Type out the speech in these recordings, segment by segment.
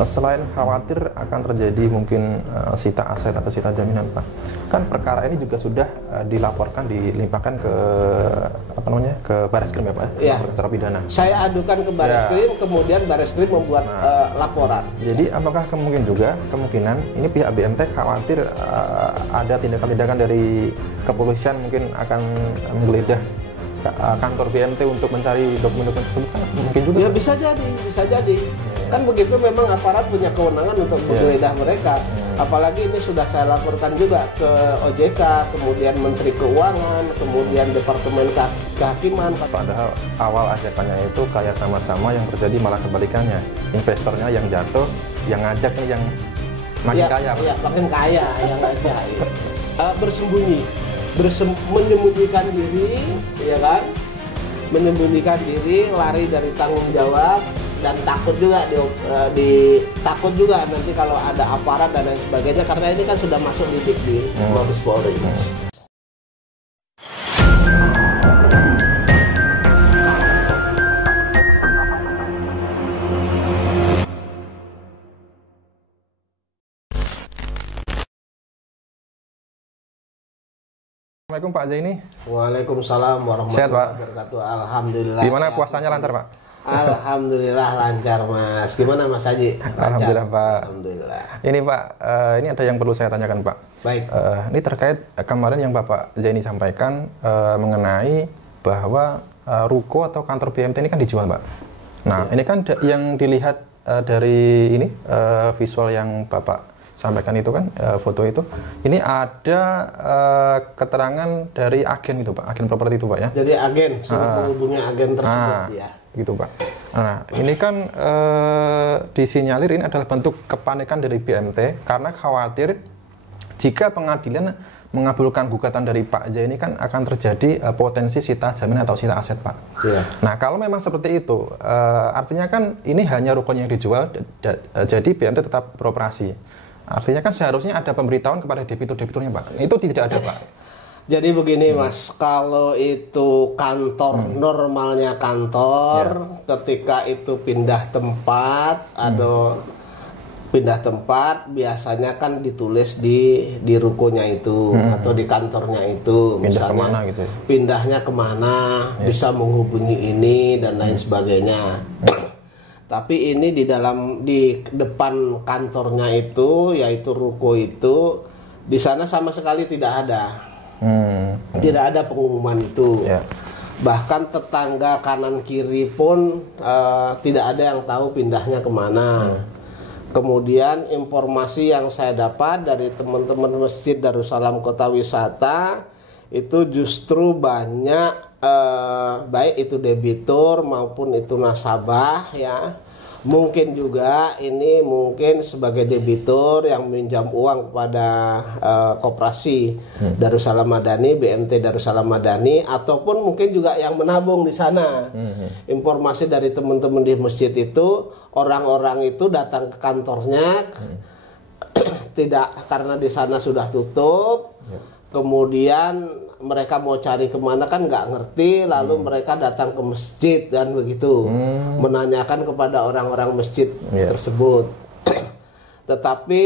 Selain khawatir akan terjadi mungkin sita aset atau sita jaminan, Pak, kan perkara ini juga sudah dilaporkan, dilimpahkan ke ke Bareskrim ya, Pak, ya, secara pidana. Saya adukan ke Bareskrim, ya. Kemudian Bareskrim membuat laporan. Jadi apakah kemungkinan ini pihak BMT khawatir ada tindakan-tindakan dari kepolisian mungkin akan menggeledah kantor BMT untuk mencari dokumen-dokumen tersebut? Mungkin juga. Ya bisa jadi. Kan begitu, memang aparat punya kewenangan untuk menggeledah mereka. Apalagi ini sudah saya laporkan juga ke OJK, kemudian Menteri Keuangan, kemudian Departemen Kehakiman. Padahal awal ajakannya itu kayak sama-sama, yang terjadi malah kebalikannya. Investornya yang jatuh, yang ngajak nih yang makin kaya. Iya, makin kaya yang ngajak. Bersembunyi. Menyembunyikan diri, ya kan? Menyembunyikan diri, lari dari tanggung jawab, dan takut juga takut juga nanti kalau ada aparat dan lain sebagainya, karena ini kan sudah masuk di Mabes Polri. Assalamualaikum Pak Zaini. Waalaikumsalam warahmatullahi wabarakatuh. Alhamdulillah. Gimana puasanya lancar, Pak? Alhamdulillah lancar, Mas. Gimana Mas Haji? Alhamdulillah, Pak. Alhamdulillah. Ini Pak, ini ada yang perlu saya tanyakan, Pak. Baik. Ini terkait kemarin yang Bapak Zaini sampaikan mengenai bahwa ruko atau kantor BMT ini kan dijual, Pak. Nah, ini kan yang dilihat dari ini visual yang Bapak sampaikan itu kan, foto itu, ini ada keterangan dari agen itu, Pak, agen properti itu, Pak, ya. Jadi agen, suruh menghubungi agen tersebut, ya. Gitu, Pak. Nah, ini kan disinyalir ini adalah bentuk kepanikan dari BMT karena khawatir jika pengadilan mengabulkan gugatan dari Pak Zaini kan akan terjadi potensi sita jaminan atau sita aset, Pak. Iya. Nah, kalau memang seperti itu, artinya kan ini hanya rukonya yang dijual, jadi BMT tetap beroperasi. Artinya kan seharusnya ada pemberitahuan kepada debitur-debiturnya, Pak. Itu tidak ada, Pak. Jadi begini, Mas, kalau itu kantor, normalnya kantor, ketika itu pindah tempat, pindah tempat, biasanya kan ditulis di rukonya itu atau di kantornya itu. Pindah misalnya, kemana gitu ya? Pindahnya kemana, bisa menghubungi ini dan lain sebagainya. Tapi ini di depan kantornya itu, yaitu ruko itu, di sana sama sekali tidak ada. Tidak ada pengumuman itu. Bahkan tetangga kanan kiri pun tidak ada yang tahu pindahnya kemana. Kemudian informasi yang saya dapat dari teman-teman Masjid Darussalam Kota Wisata itu justru banyak baik itu debitur maupun itu nasabah, ya. Mungkin juga ini mungkin sebagai debitur yang minjam uang kepada koperasi Darussalam Madani, BMT Darussalam Madani, ataupun mungkin juga yang menabung di sana. Informasi dari teman-teman di masjid itu, orang-orang itu datang ke kantornya tidak, karena di sana sudah tutup. Kemudian mereka mau cari kemana kan nggak ngerti, lalu mereka datang ke masjid dan begitu, menanyakan kepada orang-orang masjid tersebut. Tetapi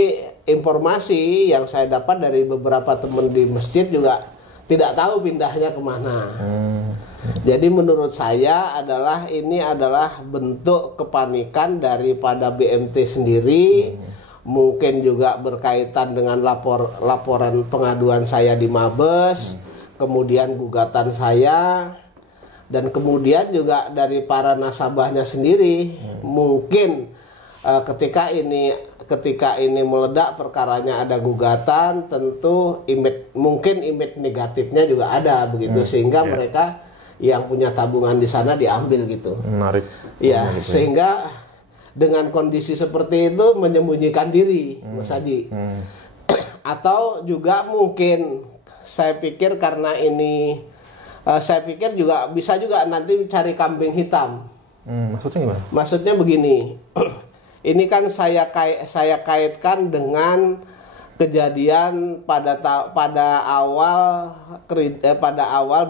informasi yang saya dapat dari beberapa teman di masjid juga tidak tahu pindahnya kemana. Jadi menurut saya ini adalah bentuk kepanikan daripada BMT sendiri. Mungkin juga berkaitan dengan laporan pengaduan saya di Mabes, kemudian gugatan saya, dan kemudian juga dari para nasabahnya sendiri. Mungkin ketika ini meledak perkaranya, ada gugatan, tentu mungkin image negatifnya juga ada begitu, sehingga mereka yang punya tabungan di sana diambil gitu. Menarik. Ya, sehingga dengan kondisi seperti itu menyembunyikan diri, Mas Haji. Atau juga mungkin saya pikir karena ini, saya pikir juga bisa juga nanti cari kambing hitam. Maksudnya gimana? Maksudnya begini, ini kan saya kaitkan dengan kejadian pada awal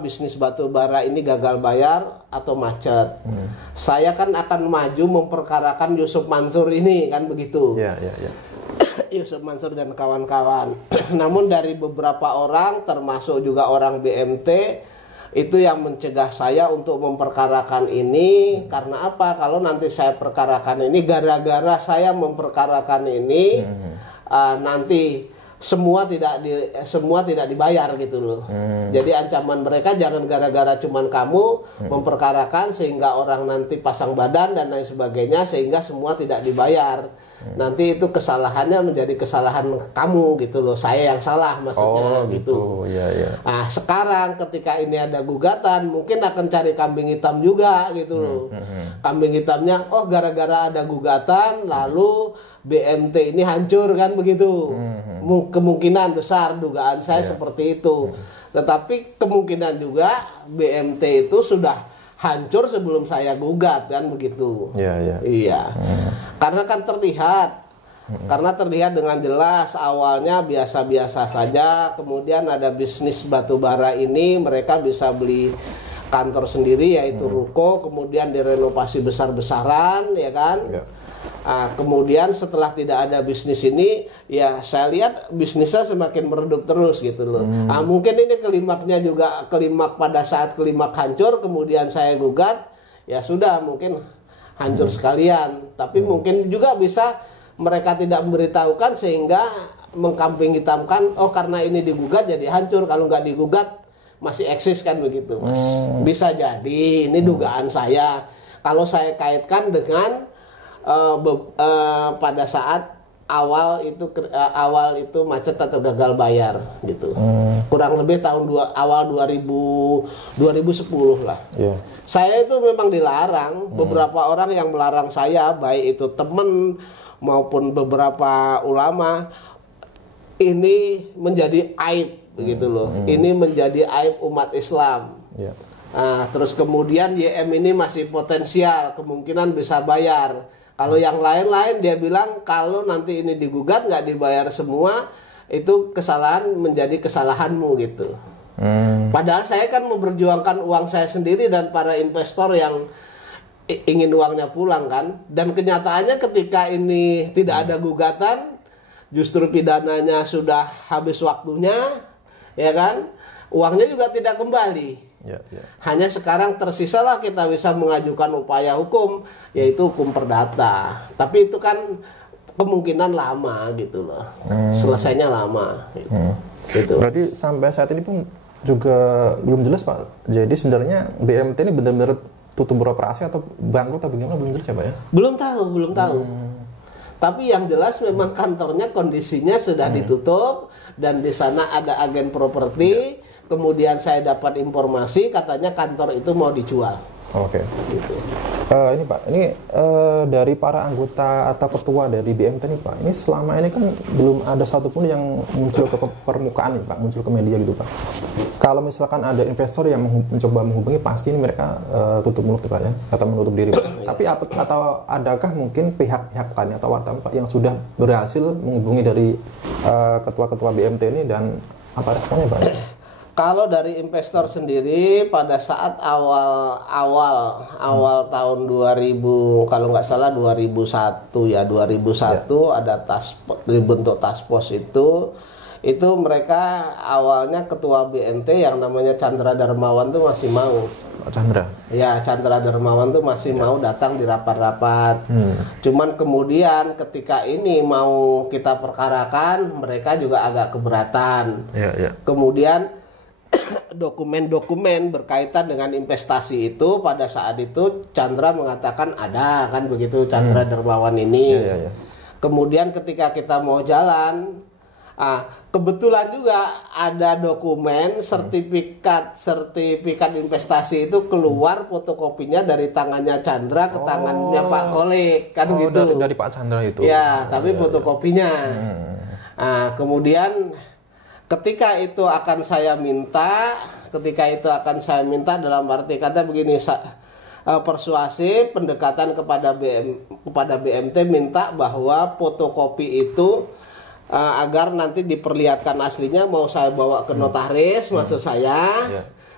bisnis batu bara ini gagal bayar atau macet. Saya kan akan maju memperkarakan Yusuf Mansur ini kan begitu. Ya. Yusuf Mansur dan kawan-kawan. Namun dari beberapa orang termasuk juga orang BMT itu yang mencegah saya untuk memperkarakan ini. Karena apa? Kalau nanti saya perkarakan ini, gara-gara saya memperkarakan ini nanti semua tidak dibayar gitu loh. Jadi ancaman mereka jangan gara-gara cuman kamu memperkarakan sehingga orang nanti pasang badan dan lain sebagainya sehingga semua tidak dibayar. Nanti itu kesalahannya menjadi kesalahan kamu gitu loh. Saya yang salah maksudnya gitu. Ya. Nah, sekarang ketika ini ada gugatan mungkin akan cari kambing hitam juga gitu loh. Kambing hitamnya gara-gara ada gugatan lalu BMT ini hancur kan begitu. Kemungkinan besar dugaan saya seperti itu. Tetapi kemungkinan juga BMT itu sudah hancur sebelum saya gugat kan begitu. Iya. Karena kan terlihat dengan jelas awalnya biasa-biasa saja, kemudian ada bisnis batu bara ini mereka bisa beli kantor sendiri yaitu ruko, kemudian direnovasi besar-besaran ya kan. Kemudian setelah tidak ada bisnis ini, ya saya lihat bisnisnya semakin meredup terus gitu loh. Mungkin ini kelimak pada saat kelimak hancur, kemudian saya gugat, ya sudah mungkin hancur sekalian. Tapi mungkin juga bisa mereka tidak memberitahukan sehingga mengkambing hitamkan, karena ini digugat jadi hancur, kalau nggak digugat masih eksis kan begitu mas. Bisa jadi ini dugaan saya. Kalau saya kaitkan dengan pada saat awal itu macet atau gagal bayar gitu. Kurang lebih awal 2010 lah. Saya itu memang dilarang. Beberapa orang yang melarang saya, baik itu teman maupun beberapa ulama, ini menjadi aib begitu loh. Ini menjadi aib umat Islam. Terus kemudian YM ini masih potensial, kemungkinan bisa bayar. Kalau yang lain-lain dia bilang kalau nanti ini digugat nggak dibayar semua, itu kesalahan menjadi kesalahanmu gitu. Padahal saya kan memperjuangkan uang saya sendiri dan para investor yang ingin uangnya pulang kan. Dan kenyataannya ketika ini tidak ada gugatan, justru pidananya sudah habis waktunya, ya kan? Uangnya juga tidak kembali. Hanya sekarang tersisalah kita bisa mengajukan upaya hukum, yaitu hukum perdata. Tapi itu kan kemungkinan lama gitu loh. Selesainya lama gitu. Berarti sampai saat ini pun juga belum jelas Pak. Jadi sebenarnya BMT ini benar-benar tutup beroperasi atau bangkrut atau bagaimana, belum jelas ya Pak ya? Belum tahu. Tapi yang jelas memang kantornya kondisinya sudah ditutup dan di sana ada agen properti. Kemudian saya dapat informasi katanya kantor itu mau dijual. Gitu. Ini Pak, dari para anggota atau ketua dari BMT ini Pak, ini selama ini kan belum ada satupun yang muncul ke permukaan nih Pak, muncul ke media gitu Pak. Kalau misalkan ada investor yang mencoba menghubungi, pasti ini mereka tutup mulut Pak ya, atau menutup diri Pak. Tapi atau adakah mungkin pihak-pihak lain atau wartawan Pak yang sudah berhasil menghubungi dari ketua-ketua BMT ini dan apa responnya Pak? Kalau dari investor sendiri pada saat awal tahun 2000 kalau nggak salah 2001 ada dibentuk task force itu mereka awalnya ketua BMT yang namanya Chandra Darmawan tuh masih mau. Chandra Darmawan tuh masih mau datang di rapat-rapat. Cuman kemudian ketika ini mau kita perkarakan, mereka juga agak keberatan. Kemudian dokumen-dokumen berkaitan dengan investasi itu pada saat itu Chandra mengatakan ada kan begitu Chandra Darmawan ini. Kemudian ketika kita mau jalan, kebetulan juga ada dokumen sertifikat investasi itu keluar fotokopinya dari tangannya Chandra ke tangannya Pak Kolik kan gitu. Dari Pak Chandra itu. Ya, tapi fotokopinya. Kemudian ketika itu akan saya minta dalam arti kata begini, persuasif pendekatan kepada BMT minta bahwa fotokopi itu agar nanti diperlihatkan aslinya mau saya bawa ke notaris maksud saya.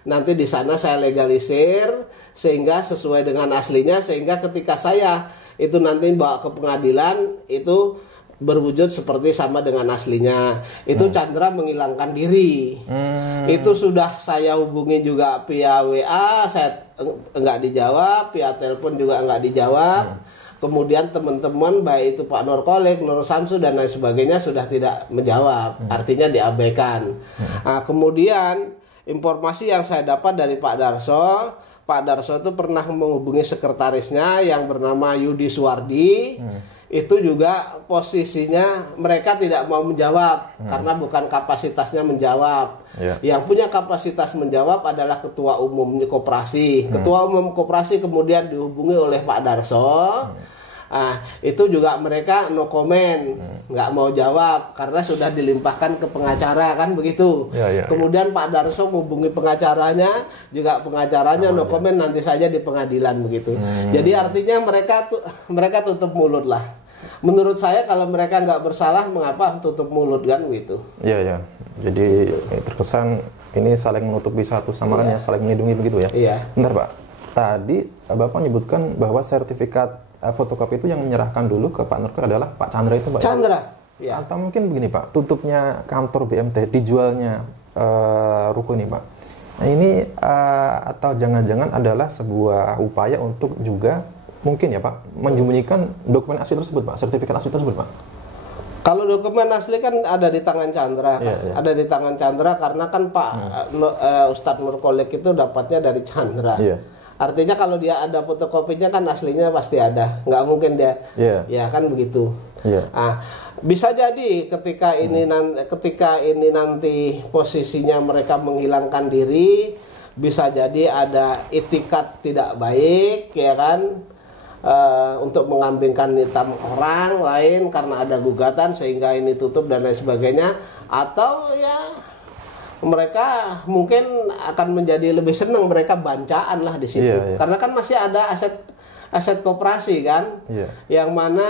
nanti di sana saya legalisir sehingga sesuai dengan aslinya, sehingga ketika saya itu nanti bawa ke pengadilan itu berwujud seperti sama dengan aslinya. Itu Chandra menghilangkan diri. Itu sudah saya hubungi juga via WA, saya enggak dijawab, via telepon juga enggak dijawab. Kemudian teman-teman baik itu Pak Nur Kholik, Nur Samsu dan lain sebagainya sudah tidak menjawab, artinya diabaikan. Nah, kemudian informasi yang saya dapat dari Pak Darso itu pernah menghubungi sekretarisnya yang bernama Yudi Suwardi. Itu juga posisinya mereka tidak mau menjawab karena bukan kapasitasnya menjawab. Yang punya kapasitas menjawab adalah ketua umum koperasi. Ketua umum koperasi kemudian dihubungi oleh Pak Darso. Itu juga mereka no comment, nggak mau jawab karena sudah dilimpahkan ke pengacara kan begitu. Kemudian Pak Darso menghubungi pengacaranya, juga pengacaranya no comment, nanti saja di pengadilan begitu. Jadi artinya mereka tutup mulut lah. Menurut saya kalau mereka nggak bersalah, mengapa tutup mulut kan begitu? Iya. Jadi terkesan ini saling menutupi satu sama lain, saling melindungi begitu ya. Iya. Bentar Pak, tadi Bapak menyebutkan bahwa sertifikat fotokopi itu yang menyerahkan dulu ke Pak Nur Kholik adalah Pak Chandra itu Pak? Chandra. Ya. Atau mungkin begini Pak, tutupnya kantor BMT, dijualnya ruko ini Pak. Nah ini atau jangan-jangan adalah sebuah upaya untuk juga mungkin ya Pak, menyembunyikan dokumen asli tersebut Pak, sertifikat asli tersebut Pak? Kalau dokumen asli kan ada di tangan Chandra, ada di tangan Chandra karena kan Pak Ustadz Nur Kholik itu dapatnya dari Chandra. Artinya kalau dia ada fotokopinya kan aslinya pasti ada, nggak mungkin dia, ya kan begitu. Bisa jadi ketika ini nanti posisinya mereka menghilangkan diri, bisa jadi ada itikat tidak baik, ya kan, untuk mengambingkan hitam orang lain karena ada gugatan sehingga ini tutup dan lain sebagainya, atau ya mereka mungkin akan menjadi lebih senang, mereka bancaan lah di situ. Karena kan masih ada aset koperasi kan, yang mana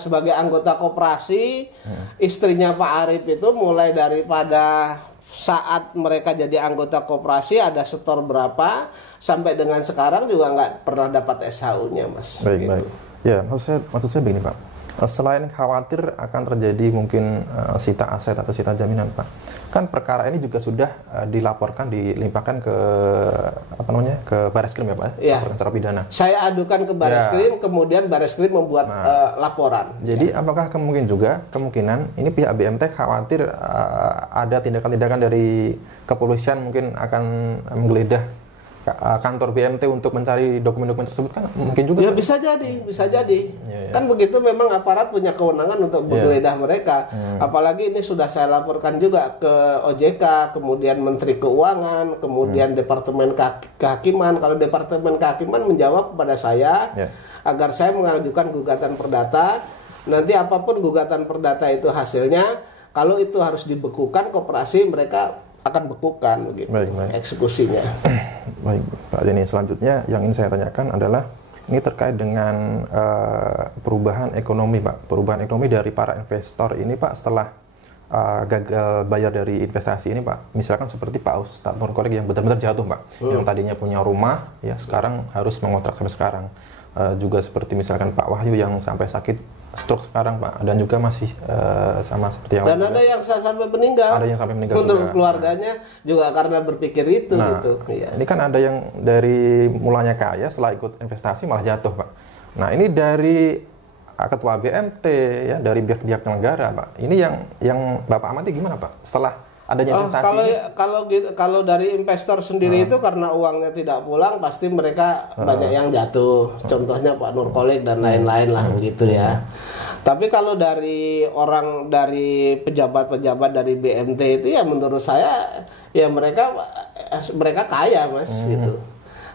sebagai anggota koperasi istrinya Pak Arif itu mulai daripada saat mereka jadi anggota koperasi ada setor berapa sampai dengan sekarang juga nggak pernah dapat SHU-nya Mas. Baik. Ya maksud saya begini Pak, selain khawatir akan terjadi mungkin sita aset atau sita jaminan Pak, kan perkara ini juga sudah dilaporkan, dilimpahkan ke ke Bareskrim ya Pak, laporan secara pidana. Saya adukan ke Bareskrim, kemudian Bareskrim membuat laporan. Jadi apakah kemungkinan ini pihak BMT khawatir ada tindakan-tindakan dari kepolisian mungkin akan menggeledah kantor BMT untuk mencari dokumen-dokumen tersebut, kan mungkin juga. Ya bisa jadi. Kan begitu, memang aparat punya kewenangan untuk menggeledah mereka. Apalagi ini sudah saya laporkan juga ke OJK, kemudian Menteri Keuangan, kemudian Departemen Kehakiman. Kalau Departemen Kehakiman menjawab kepada saya agar saya mengajukan gugatan perdata. Nanti apapun gugatan perdata itu hasilnya, kalau itu harus dibekukan koperasi, mereka akan bekukan gitu, eksekusinya. Baik Pak Denny, selanjutnya yang ingin saya tanyakan adalah ini terkait dengan perubahan ekonomi Pak, perubahan ekonomi dari para investor ini Pak setelah gagal bayar dari investasi ini Pak. Misalkan seperti Pak Ustadz Nur Kholik yang benar-benar jatuh Pak, yang tadinya punya rumah ya sekarang harus mengontrak sampai sekarang. Juga seperti misalkan Pak Wahyu yang sampai sakit stroke sekarang Pak, dan juga masih sama seperti yang dan ada yang sampai meninggal. Ada yang sampai meninggal menurut juga keluarganya juga karena berpikir itu gitu. Ini kan ada yang dari mulanya kaya setelah ikut investasi malah jatuh Pak. Nah ini dari ketua BMT ya, dari pihak negara Pak. Ini yang Bapak amati gimana Pak setelah adanya investasi? Kalau dari investor sendiri itu karena uangnya tidak pulang, pasti mereka banyak yang jatuh. Contohnya Pak Nur Kholik dan lain-lain lah begitu ya. Tapi kalau dari pejabat-pejabat dari BMT itu ya menurut saya ya mereka kaya Mas gitu.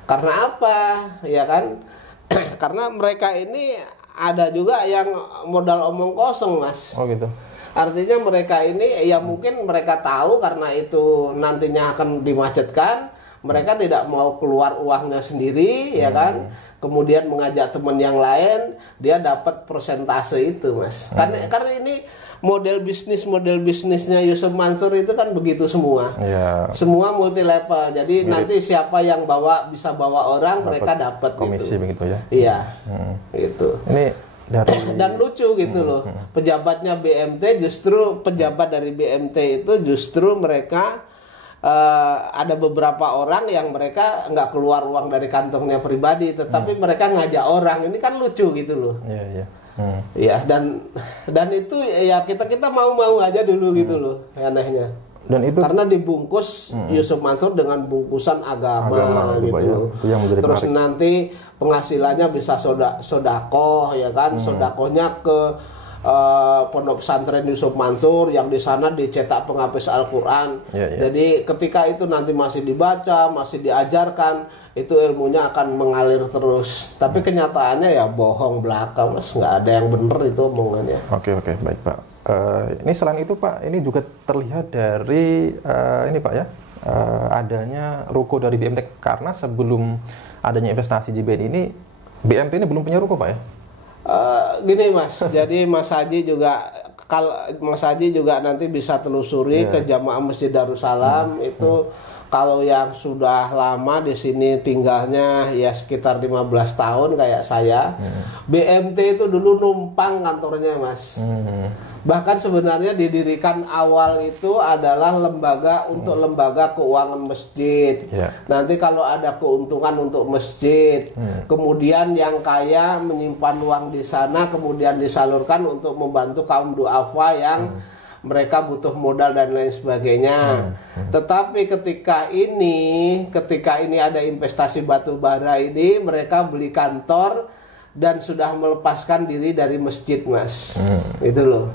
Karena apa? Ya kan? Karena mereka ini ada juga yang modal omong kosong Mas. Oh gitu. Artinya mereka ini ya mungkin mereka tahu karena itu nantinya akan dimacetkan, mereka tidak mau keluar uangnya sendiri ya kan, kemudian mengajak teman yang lain, dia dapat persentase itu Mas. Karena ini model bisnisnya Yusuf Mansur itu kan begitu semua. Ya. Semua multi level. Jadi nanti siapa yang bisa bawa orang, mereka dapat komisi gitu. begitu ya. Iya. Gitu. Ini dari dan lucu gitu loh. Pejabat dari BMT itu justru mereka ada beberapa orang yang mereka nggak keluar uang dari kantongnya pribadi, tetapi mereka ngajak orang. Ini kan lucu gitu loh. Iya, iya. Ya, dan itu ya kita mau aja dulu gitu loh, anehnya. Dan itu karena dibungkus Yusuf Mansur dengan bungkusan agama gitu. Ya. Itu yang terus menarik. nanti penghasilannya bisa sodakoh ya kan, sodakohnya ke pondok pesantren Yusuf Mansur yang di sana dicetak penghapus Al-Quran. Jadi ketika itu nanti masih dibaca, masih diajarkan, itu ilmunya akan mengalir terus. Tapi kenyataannya ya bohong belaka, Mas. Nggak ada yang bener itu omongannya. Oke, baik Pak. Ini selain itu Pak, ini juga terlihat dari ini Pak ya, adanya ruko dari BMT, karena sebelum adanya investasi JBN ini, BMT ini belum punya ruko Pak ya? Gini Mas, jadi Mas Haji juga nanti bisa telusuri ke Jamaah Masjid Darussalam itu. Kalau yang sudah lama di sini tinggalnya ya sekitar 15 tahun kayak saya, BMT itu dulu numpang kantornya Mas. Bahkan sebenarnya didirikan awal itu adalah lembaga untuk lembaga keuangan masjid. Nanti kalau ada keuntungan untuk masjid, kemudian yang kaya menyimpan uang di sana, kemudian disalurkan untuk membantu kaum duafa yang mereka butuh modal dan lain sebagainya. Tetapi ketika ini ada investasi batu bara ini, mereka beli kantor dan sudah melepaskan diri dari masjid Mas. Itu loh.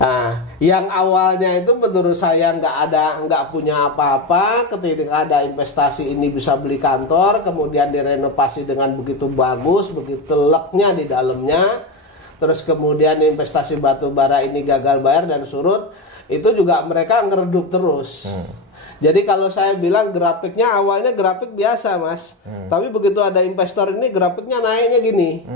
Nah, yang awalnya itu menurut saya nggak punya apa-apa, ketika ada investasi ini bisa beli kantor, kemudian direnovasi dengan begitu bagus, begitu leknya di dalamnya. Terus kemudian investasi batu bara ini gagal bayar dan surut, itu juga mereka ngeredup terus. Jadi kalau saya bilang grafiknya awalnya grafik biasa Mas, tapi begitu ada investor ini grafiknya naiknya gini,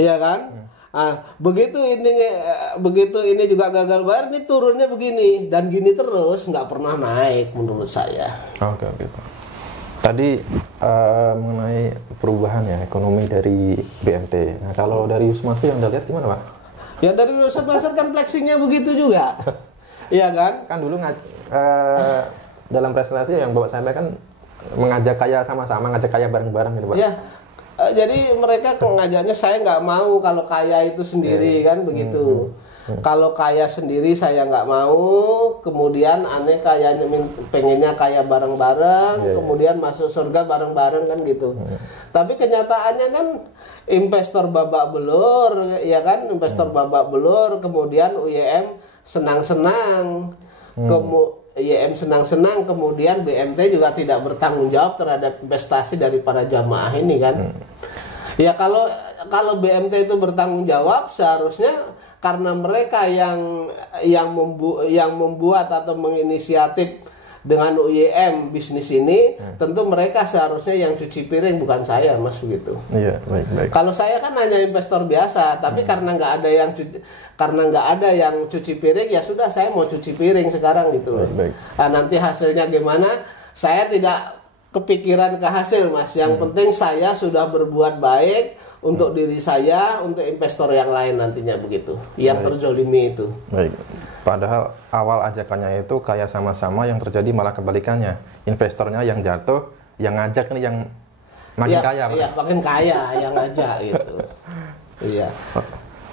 iya kan? Nah, begitu ini juga gagal bayar, ini turunnya begini dan gini terus, nggak pernah naik menurut saya. Oke Pak. Tadi mengenai perubahan ya ekonomi dari BMT. Nah, kalau dari Yusuf Mansur yang Anda lihat gimana Pak? Ya dari Yusuf Mansur kan flexingnya begitu juga. Iya kan? Kan dulu dalam presentasi yang Bapak sampaikan mengajak kaya sama-sama, ngajak kaya bareng-bareng gitu Pak. Ya, jadi mereka ngajaknya saya nggak mau kalau kaya itu sendiri kan begitu. Kalau kaya sendiri saya nggak mau, kemudian aneh kayanya pengennya kaya bareng-bareng, kemudian masuk surga bareng-bareng kan gitu. Tapi kenyataannya kan investor babak belur, ya kan, investor babak belur, kemudian UYM senang-senang, UYM senang-senang, kemudian BMT juga tidak bertanggung jawab terhadap investasi dari para jamaah ini kan. Ya kalau BMT itu bertanggung jawab, seharusnya karena mereka yang membuat atau menginisiatif dengan UYM bisnis ini, tentu mereka seharusnya yang cuci piring, bukan saya Mas gitu. Iya, baik. Kalau saya kan hanya investor biasa, tapi karena nggak ada yang cuci piring, ya sudah saya mau cuci piring sekarang gitu. Baik. Nah, nanti hasilnya gimana? Saya tidak kepikiran ke hasil Mas. Yang penting saya sudah berbuat baik untuk diri saya, untuk investor yang lain nantinya begitu, yang terzolimi itu. Baik. Padahal awal ajakannya itu kaya sama-sama, yang terjadi malah kebalikannya. Investornya yang jatuh, yang ngajak ini yang makin kaya. Iya, makin kaya yang ngajak gitu. Iya.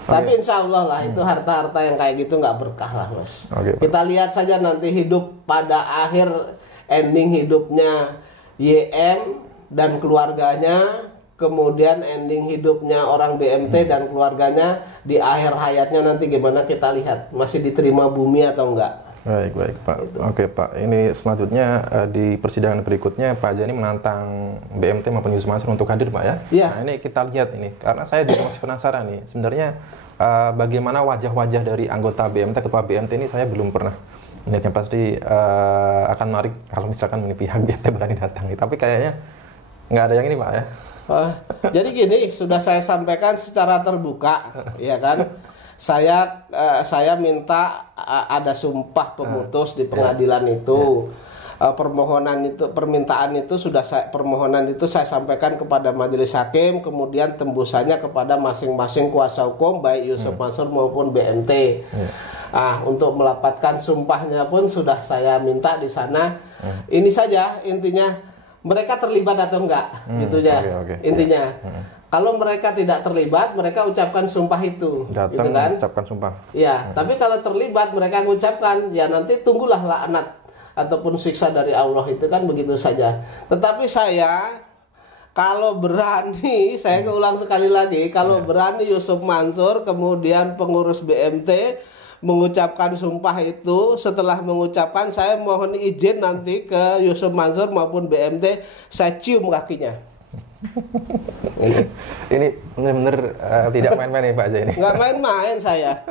Tapi insya Allah lah itu harta-harta yang kayak gitu nggak berkah lah Mas. Kita lihat saja nanti hidup pada akhir ending hidupnya YM dan keluarganya, kemudian ending hidupnya orang BMT dan keluarganya di akhir hayatnya nanti gimana, kita lihat masih diterima bumi atau enggak. Baik Pak. Gitu. Oke Pak, ini selanjutnya di persidangan berikutnya Pak Jani menantang BMT maupun Yusuf Mansur untuk hadir Pak ya. Nah ini kita lihat ini, karena saya juga masih penasaran nih sebenarnya bagaimana wajah-wajah dari anggota BMT, ketua BMT ini saya belum pernah melihatnya. Pasti akan menarik kalau misalkan ini pihak BMT berani datang, tapi kayaknya nggak ada yang ini Pak ya. Jadi gini, sudah saya sampaikan secara terbuka, ya kan. saya minta ada sumpah pemutus di pengadilan itu. Permintaan itu permohonan itu saya sampaikan kepada majelis hakim, kemudian tembusannya kepada masing-masing kuasa hukum baik Yusuf Mansur maupun BMT. Untuk melapatkan sumpahnya pun sudah saya minta di sana. Ini saja intinya, mereka terlibat atau enggak, gitu ya. Intinya. Kalau mereka tidak terlibat, mereka ucapkan sumpah itu, datang gitu kan? ucapkan sumpah. Ya, tapi kalau terlibat mereka ucapkan, ya nanti tunggulah laknat ataupun siksa dari Allah, itu kan begitu saja. Tetapi saya kalau berani, saya ulang sekali lagi, kalau berani Yusuf Mansur kemudian pengurus BMT mengucapkan sumpah itu, setelah mengucapkan saya mohon izin nanti ke Yusuf Mansur maupun BMT, saya cium kakinya. Ini benar-benar tidak main-main ya Pak Zaini. Nggak main-main saya.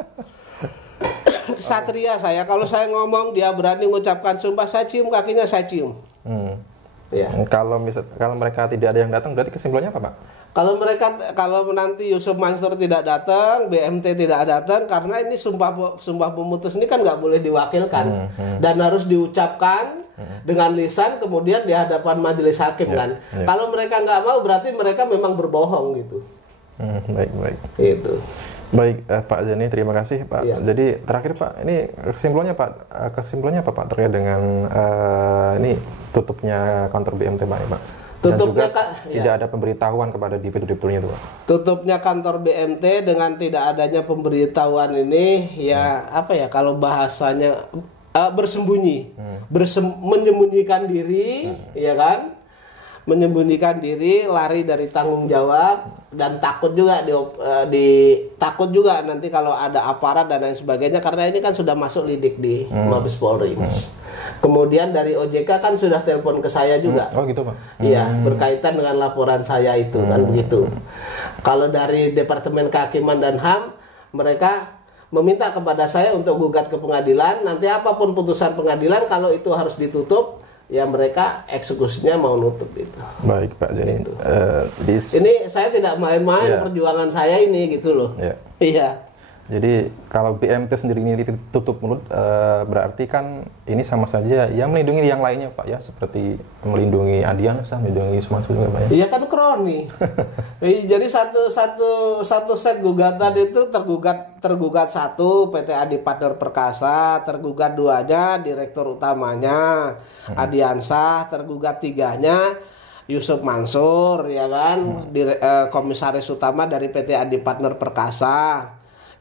Satria saya, kalau saya ngomong dia berani mengucapkan sumpah, saya cium kakinya, saya cium. Ya. Kalau mereka tidak ada yang datang, berarti kesimpulannya apa Pak? Kalau nanti Yusuf Mansur tidak datang, BMT tidak datang, karena ini sumpah pemutus ini kan nggak boleh diwakilkan dan harus diucapkan dengan lisan, kemudian di hadapan majelis hakim kan. Kalau mereka nggak mau, berarti mereka memang berbohong gitu. Baik. Itu. Baik, Pak Zaini, terima kasih Pak. Jadi terakhir Pak, ini kesimpulannya apa Pak terkait dengan ini tutupnya kantor BMT Pak? Tutupnya tidak ada pemberitahuan kepada debitur-debiturnya itu Pak. Tutupnya kantor BMT dengan tidak adanya pemberitahuan ini, ya apa ya kalau bahasanya bersembunyi, menyembunyikan diri, ya kan? Menyembunyikan diri, lari dari tanggung jawab, dan takut juga takut juga nanti kalau ada aparat dan lain sebagainya, karena ini kan sudah masuk lidik di Mabes Polri. Kemudian dari OJK kan sudah telepon ke saya juga. Oh gitu Pak? Iya, berkaitan dengan laporan saya itu kan begitu. Kalau dari Departemen Kehakiman dan HAM, mereka meminta kepada saya untuk gugat ke pengadilan. Nanti apapun putusan pengadilan, kalau itu harus ditutup, ya mereka eksekusinya mau nutup itu. Baik Pak Zaini. Ini saya tidak main-main perjuangan saya ini gitu loh. Iya. Jadi kalau BMT sendiri ini ditutup mulut, berarti kan ini sama saja ya melindungi yang lainnya Pak ya, seperti melindungi Adiansa, melindungi Sumansur juga Pak ya. Iya kan kroni. Jadi satu set gugatan itu tergugat satu PT Adi Partner Perkasa, tergugat duanya direktur utamanya Adiansa, tergugat tiganya Yusuf Mansur ya kan, komisaris utama dari PT Adi Partner Perkasa.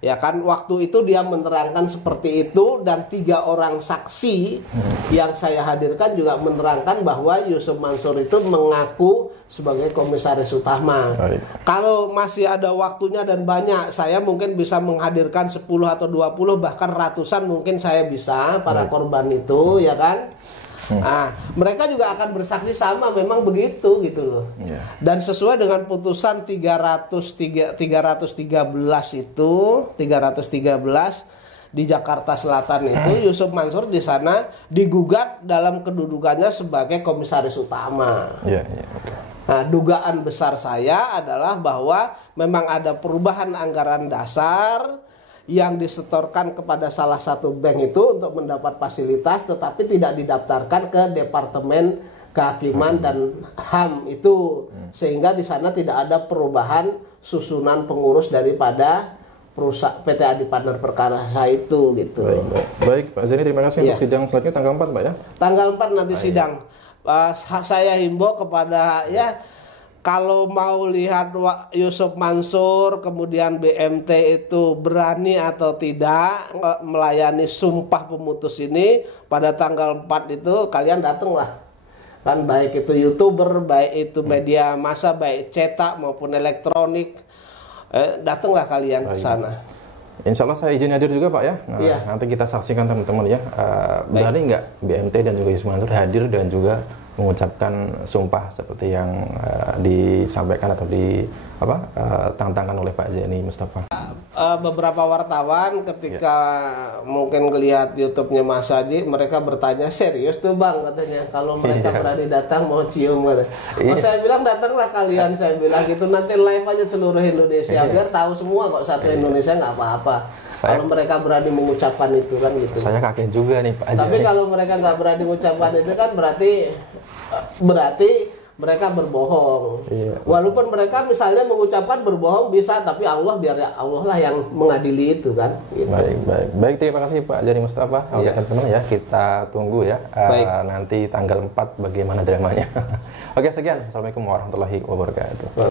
Ya kan, waktu itu dia menerangkan seperti itu, dan 3 orang saksi yang saya hadirkan juga menerangkan bahwa Yusuf Mansur itu mengaku sebagai komisaris utama. Kalau masih ada waktunya dan banyak, saya mungkin bisa menghadirkan 10 atau 20 bahkan ratusan mungkin saya bisa para korban itu ya kan. Mereka juga akan bersaksi sama, memang begitu gitu loh. Dan sesuai dengan putusan 313 itu, 313 di Jakarta Selatan itu, Yusuf Mansur di sana digugat dalam kedudukannya sebagai komisaris utama. Nah, dugaan besar saya adalah bahwa memang ada perubahan anggaran dasar yang disetorkan kepada salah satu bank itu untuk mendapat fasilitas, tetapi tidak didaftarkan ke Departemen Kehakiman dan HAM itu, sehingga di sana tidak ada perubahan susunan pengurus daripada perusahaan PT Adi Partner Perkasa itu gitu. Baik Pak Zaini, terima kasih untuk sidang selanjutnya tanggal 4 Pak ya. Tanggal 4 nanti sidang. Saya himbau kepada kalau mau lihat Yusuf Mansur kemudian BMT itu berani atau tidak melayani sumpah pemutus ini pada tanggal 4 itu, kalian datanglah. Kan baik itu YouTuber, baik itu media massa, baik cetak maupun elektronik, datanglah kalian ke sana. Insya Allah saya izin hadir juga Pak ya. Nanti kita saksikan teman-teman ya. Berani nggak BMT dan juga Yusuf Mansur hadir dan juga mengucapkan sumpah seperti yang disampaikan atau tantangan oleh Pak Zaini Mustafa. Beberapa wartawan ketika mungkin ngelihat YouTube-nya Mas Haji, mereka bertanya, serius tuh Bang katanya, kalau mereka berani datang mau cium katanya. Oh, saya bilang datanglah kalian, saya bilang gitu, nanti live aja seluruh Indonesia biar tahu semua kok, satu Indonesia nggak apa-apa. Kalau mereka berani mengucapkan itu kan gitu. Saya kaget juga nih Pak Zaini. Tapi kalau mereka nggak berani mengucapkan itu kan berarti mereka berbohong. Walaupun mereka misalnya mengucapkan berbohong bisa, tapi Allah lah yang mengadili itu kan. Gitu. Baik, terima kasih Pak Zaini Mustafa. Oke teman-teman ya, kita tunggu ya nanti tanggal 4 bagaimana dramanya. Oke, sekian. Assalamualaikum warahmatullahi wabarakatuh.